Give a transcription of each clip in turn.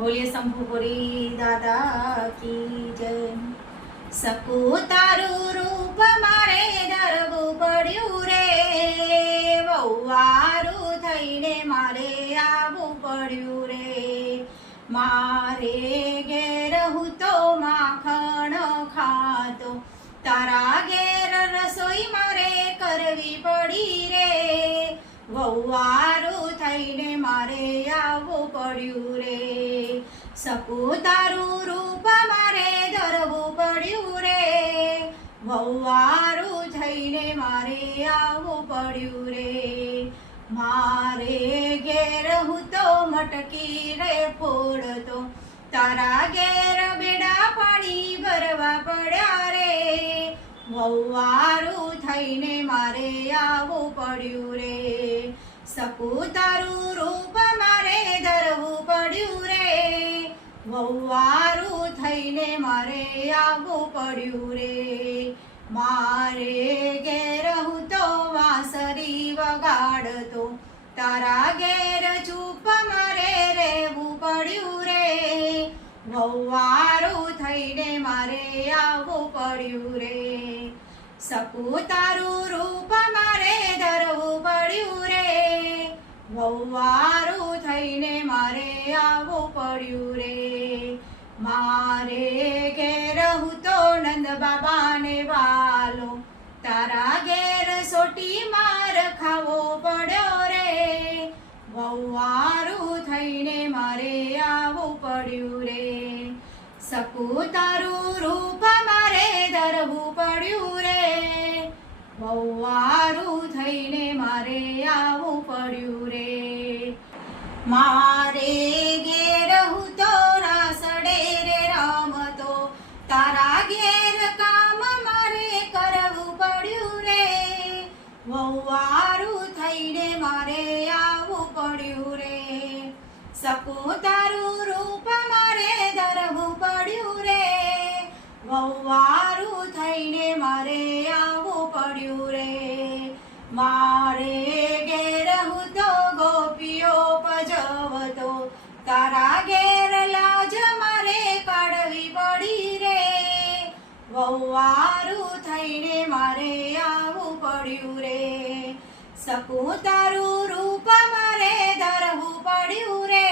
બોલીએ શંભુપુરી દાદા કી જય. સકુ તારું રૂપ મારે ધરવું પડ્યું રે. વહુવારું થઈને મારે આવવું પડ્યું રે. મારે ઘેર હું તો માખણ ખાતો. તારા ઘેર રસોઈ મારે કરવી પડી રે. વહુવારું થઈને મારે આવવું પડ્યું રે. સકુ તારું રૂપ મારે ધરવું પડ્યું રે. વહુવારું થઈને મારે આવવું પડ્યું રે. મારે ઘેર હું તો મટકી રે ફોડતો. તારા ઘેર બેડા પાણી ભરવા પડ્યા રે. વહુવારું થઈને મારે આવવું પડ્યું રે. સકુ તારું રૂપ વહુવારું થઈને મારે આવવું પડ્યું રે. મારે ઘેર હું તો વાંસરી વગાડતો, તારા ઘેર ચૂપ મારે રહેવું પડ્યું રે. વહુવારું થઈને મારે આવવું પડ્યું રે. સકુ તારું રૂપ મારે ધરવું પડ્યું રે. વહુવારું થઈને મારે આવવું પડ્યું રે. મારે ઘેર હું તો નંદ બાબાને વાલો. તારા ઘેર સોટી માર ખાવો પડ્યો રે. વહુવારું થઈને મારે આવવું પડ્યું રે. સપુ તારું રૂપ મારે ધરવું પડ્યું રે. વહુવારું થઈને મારે આવવું પડ્યું રે. મારે વહુવારું થઈને મારે આવવું પડ્યું રે. તારું રૂપ મારે ધરવું પડ્યું રે. વહુવારું થઈને મારે આવવું પડ્યું રે. મારે પડ્યું રે? સપું તારું રૂપ મારે ધરવું પડ્યું રે?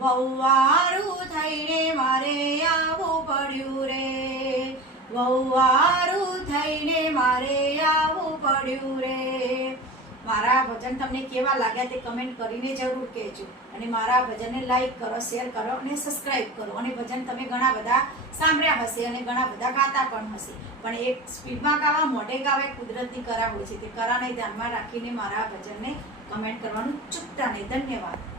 વહુવારું થઈને મારે આવવું પડ્યું રે? વહુવારું મારા ભજન તમને કેવા લાગ્યા તે કમેન્ટ કરીને જરૂર કહેજો. અને મારા ભજનને લાઈક કરો શેર કરો અને સબસ્ક્રાઇબ કરો. અને ભજન તમે ઘણા બધા સાંભળ્યા હશે અને ઘણા બધા ગાતા પણ હશે. પણ એક સ્પીડમાં ગાવા, મોઢે ગાવા કુદરતી કરા હોય છે. તે કરાને ધ્યાનમાં રાખીને મારા ભજનને કમેન્ટ કરવાનું ચૂકતા નહીં. ધન્યવાદ.